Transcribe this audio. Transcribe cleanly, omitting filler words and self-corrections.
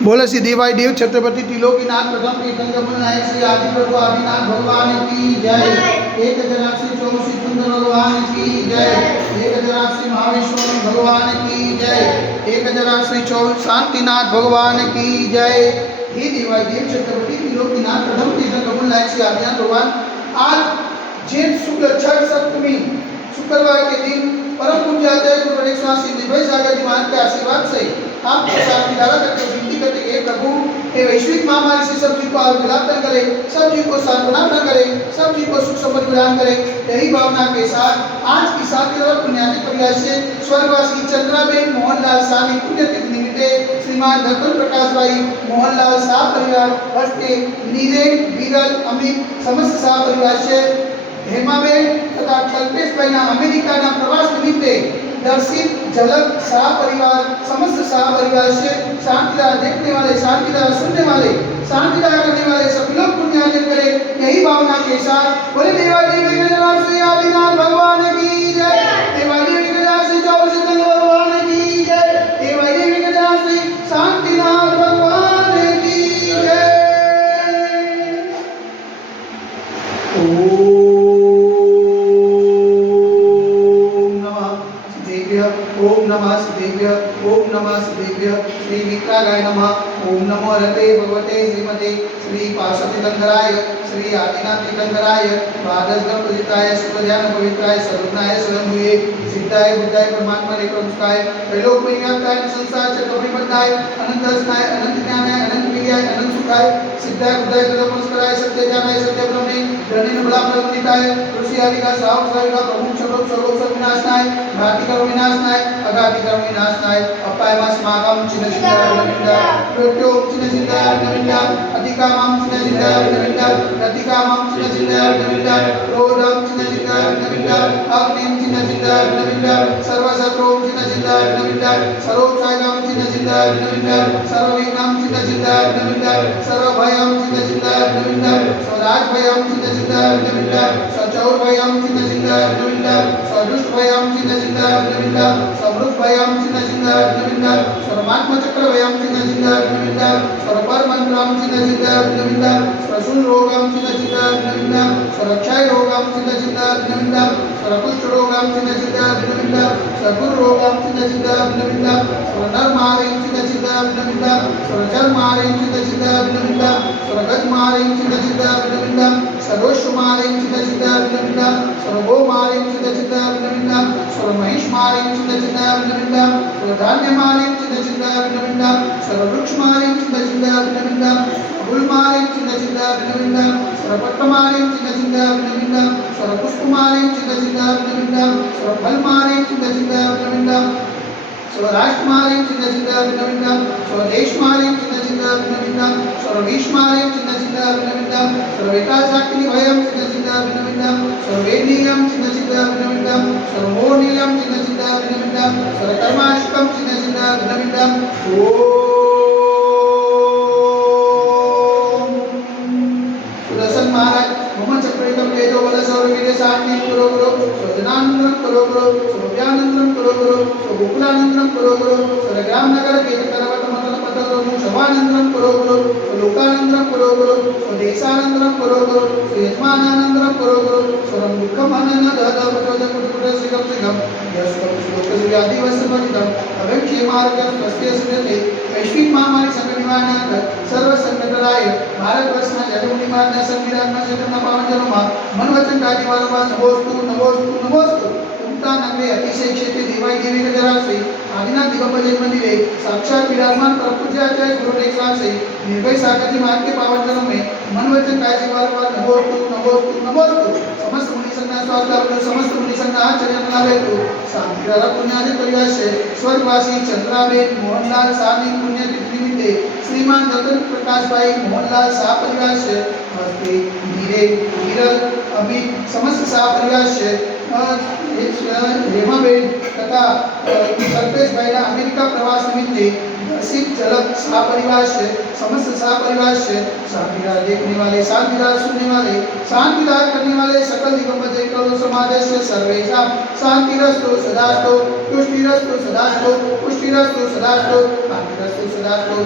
बोले सिद्धि भाई देव छत्रपति त्रिलोकीनाथ प्रथम तीर्थंकर नायक श्री आदि प्रभु आदिनाथ भगवान की जय। एक जना श्री चौसी सुंदर भगवान की जय। एक जना श्री महाविष्णु भगवान की जय। एक जना श्री शांतिनाथ भगवान की जय। हे देवाय देव छत्रपति त्रिलोकीनाथ प्रथम तीर्थंकर नायक श्री आदिनाथ भगवान, आज जेठ शुक्ल छठ सप्तमी शुक्रवार के दिन परम पूज्य आचार्य गुरु गणेश स्वामी निर्भय सागर जी महाराज के आशीर्वाद से आप साथ निराला करके विनती करते हैं प्रभु हे वैश्विक महामारी से सब जीव को आरोग्य करे, सब जीव को सांत्वना प्रदान करे, सब जीव को सुख समृद्धि प्रदान करे। यही भावना के साथ आज की साथ पुण्यातिथि परिवार से स्वर्गवासी चंद्राबेन मोहनलाल शाह पुण्यतिथि निमित्ते श्रीमान दर्पण प्रकाश भाई मोहनलाल शाह परिवार हस्ते नीरेन बीरल अमित समस्त शाह परिवार से हेमाबेन तथा कल्पेश भाई अमेरिका प्रवास निमित्ते दर्शित झलक शाह परिवार समस्त शाह परिवार से शांतिदार देखने वाले, शांतिदार सुनने वाले, शांतिदार करने वाले सभी लोग पुण्यार्जन करें। यही भावना के साथ बोले देवादेवी गणनाथ श्री आदिनाथ भगवान की जय। देवादेवी गणनाथ श्री चौरसिद्धि भगवान की जय। देवादेवी गणनाथ श्री शांतिनाथ भगवान की जय। ओम नमः सिद्धेभ्य, ओम नमः सिद्धेभ्य। श्री विक्रागाय नमः। ओम नमो रते भगवते श्रीमते श्री पार्श्वतीर्थंकराय श्री आदिनाथ तीर्थंकराय द्वादशगण पूजिताय शुभध्यान पवित्राय सर्वज्ञाय स्वयंभुवे सिद्धाय बुद्धाय परमात्मा रेखमुखाय त्रैलोक्यव्याप्ताय संसार चक्रवर्तीमत्ताय अनंतस्नाय अनंत ज्ञानाय अनंत विद्याय अनंत सुखाय सिद्धाय बुद्धाय तदोपस्कराय सत्य ज्ञानाय सत्य ब्रह्मे धनेन बलाप्रवृत्ताय ऋषि आदि का श्रावक श्राविका प्रमुख सर्वोक सर्वोक विनाशनाय घाति कर्म विनाशनाय अघाति कर्म विनाशनाय अपायमास्माकं चिन्ह चिन्ह प्रत्यो चिन्ह चिन्ह अधिकामं चिन्ह चिन्ह प्रतिकामं चिन्ह चिन्ह क्रोधं चिन्ह चिन्ह अग्निं चिन्ह चिन्ह सर्वशत्रुं चिन्ह चिन्ह सर्वोत्साहं चिन्ह चिन्ह सर्वविघ्नं चिन्ह चिन्ह सर्वभयं चिन्ह चिन्ह स्वराजभयं चिन्ह चिन्ह सचौरभयं चिन्ह चिन्ह सदुष्टभयं चिन्ह चिन्ह सवृद्धभयं चिन्ह चिन्ह सर्वात्मचक्रभयं चिन्ह चिन्ह सर्वपरमन्त्रं चिन्ह चिन्ह स्वशूलरोगं चिन्ह चिन्ह स्वरक्षारोगं चिन्ह चिन्ह स्वकुष्ठरोगं चिन्ह चिन्ह स्वगुरुरोगं चिन्ह चिन्ह स्वनरमारिं चिन्ह चिन्ह स्वरजरमारिं चिन्ह चिन्ह स्वरगजमारिं चिन्ह चिन्ह सरोषमारिं चिन्ह चिन्ह स्वरगोमारिं चिन्ह चिन्ह स्वरमहिषमारिं चिन्ह चिन्ह स्वरधान्यमारिं चिन्ह चिन्ह स्वरवृक्षमारिं चिन्ह चिन्ह फूलमारिं चिन्ह चिन्ह स्वरपत्रमारिं चिन्ह चिन्ह स्वरपुष्पमारिं चिन्ह चिन्ह स्वरफलमारिं चिन्ह चिन्ह स्वराष्ट्रमारिं चिन्ह चिन्ह स्वदेशमारिं चिन्ह चिन्ह स्वरवीशमारिं चिन्ह चिन्ह स्वरवेकाचाकिनीभयं चिन्ह चिन्ह स्वरवेदनीयं चिन्ह चिन्ह स्वरमोर्नीयं चिन्ह चिन्ह स्वरकर्माशुकं चिन्ह चिन्ह ओम सुदर्शन महाराज मम चक्रेकं तेजो बल सौरवीर्य सान्निध्यं कुरु गुरु स्वजनानंदनं कुरु गुरु स्वव्यानंदनं कुरु गुरु स्वगोकुलानंदनं कुरु गुरु स्वग्रामनगर केतकरवतमतन पतगो शवानंदनं कुरु गुरु स्वलोकानंदनं कुरु गुरु स्वदेशानंदनं कुरु गुरु स्वयजमानानंदनं कुरु गुरु स्वरं दुःखमनन ददवचोदकुटकुटसिगं सिगं यस्कं श्लोकसिव्यादिवसमजितं अभयक्षेमार्गं स्वस्ति सुनते वैश्विक महामारी संकट निवारणार्थ सर्व संकटराय भारतवर्षના જગમુનિમાના સંવિધાનમાં ક્ષેત્રના પાવનજનોમાં મન વચન કાર્ય વારંવાર નમોસ્તુ નમોસ્તુ નમોસ્તુ ઉમતા નગરે અતિશય ક્ષેત્રે દેવાય દેવી ગજરાશ્રી આદિનાથ દિગંબર મંદિરે साक्षात विराजमान परम पूज्य आचार्य गुरु गणेश स्वामी निर्भय सागर जी महाराज के पावनजनों में मन वचन कार्य वारंवार नमोस्तु नमोस्तु नमोस्तु समस्त मुनि संघ स्वास्थ्य समस्त मुनि संघ आचरण लाभे तो शांति पुण्यादि परिवार से स्वर्गवासी चंद्राबेन मोहनलाल शाह पुण्यतिथि निमित्ते श्रीमान दत्तन प्रकाश भाई मोहनलाल शाह परिवार से हस्ते नीरे नीरल अमित समस्त शाह परिवार से हेमाबेन तथा कल्पेश भाई अमेरिका प्रवास निमित्ते दर्शित झलक शाह परिवार से समस्त शाह परिवार से शांतिदार देखने वाले, शांतिदार सुनने वाले, शांतिदार करने वाले सकल दिगंबर जय करो समाज से सर्वेशा शांतिरस्तु सदास्तु तुष्टिरस्तु सदास्तु पुष्टिरस्तु सदास्तु शांतिरस्तु सदास्तु।